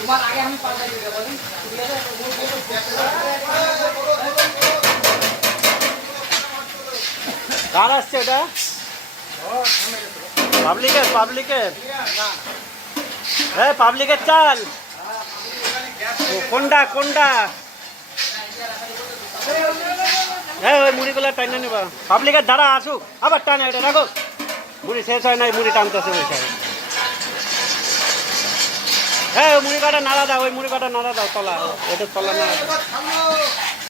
তোমার আগে আমি পাল্টাই দিতে বলি কার আসছে এটা? পাবলিকের হ্যাঁ পাবলিকের চাল। কোনটা হ্যাঁ ওই মুড়িগুলো টাইনে নেবা। পাবলিকের ধারা আসুক আবার টানে এটা রাখো। মুড়ি শেষ হয় নাই, মুড়ি টানতেছে ওই সাইড। হ্যাঁ ওই মুড়ি কাটা নাড়া দাও, তলা এটা তলা নাড়া।